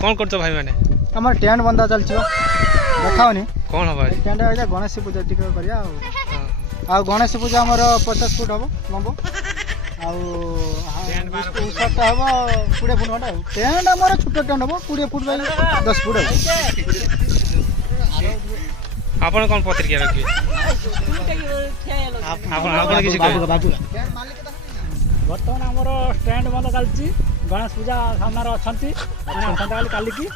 कौन करतो भाई माने हमर टेंट बंदा चल छियो देखाओनी कौन हबा टेंट आइला गणेश पूजा टिके करिया आ गणेश पूजा हमर 50 फुट हबो लंबो आ उषाटा हबो 20 फुट हटा टेंट हमर छोट टेंट हबो 20 फुट बाई 10 फुट हबो आपण कौन पत्रिका रखिए आपण किसी बर्तमान आमर स्टैंड बंद चलती गणेश पूजा सामने अच्छी काली की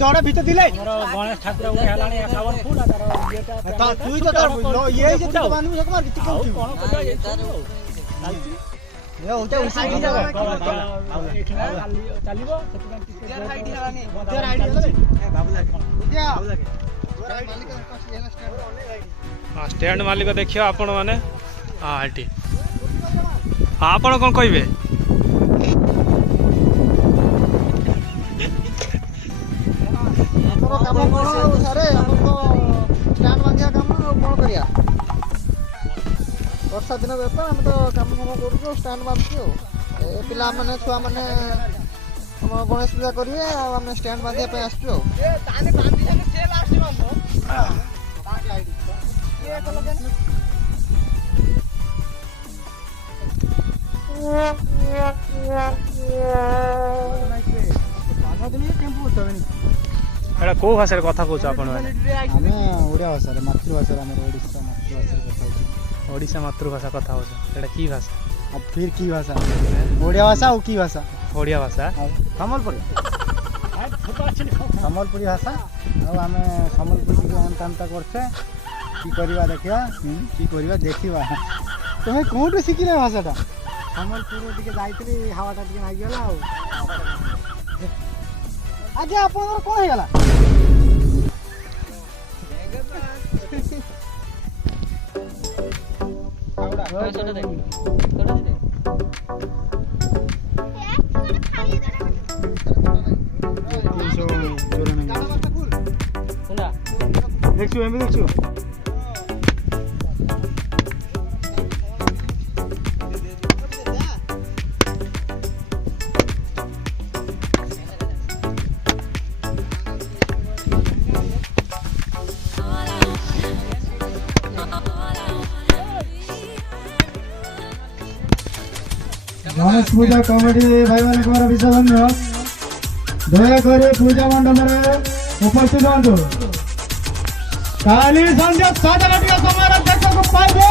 जड़ा भीतर दिले गणेश ठाकुर गोटे है 51 फुट स्टैंड मालिक देखिए आपण माने हाँ ये आपण कौन कहे वर्षा दिन बेपार आम तो कम कर स्टैंड बांधु पिला मैंने छुआ मैंने गणेश पूजा करेंगे आम स्टैंड बांधा आसचु एटा को भाषा कथा कहूँ आपण आम ओडिया भाषा मातृभाषा ओडिशा मातृभाषा कथा ओडिशा मातृभाषा कथा हो एटा की भाषा फिर की भाषा ओडिया भाषा और की भाषा ओडिया भाषा सम्बलपुरी सम्बलपुरी भाषा आम सम्बलपुरी अंता करछे की करवा देखा की करवा देखा तुम कौटू शिखिल भाषाटा सम्बलपुर टे जाइली हावाटा टे मागिगला आज आप कौन होगा देखु एम देखु गणेश पूजा कमिटी भाई मान विषय दयाकर पूजा मंडप में उपस्थित हूँ काली संजय 7 घटिया समय देखा पाइबे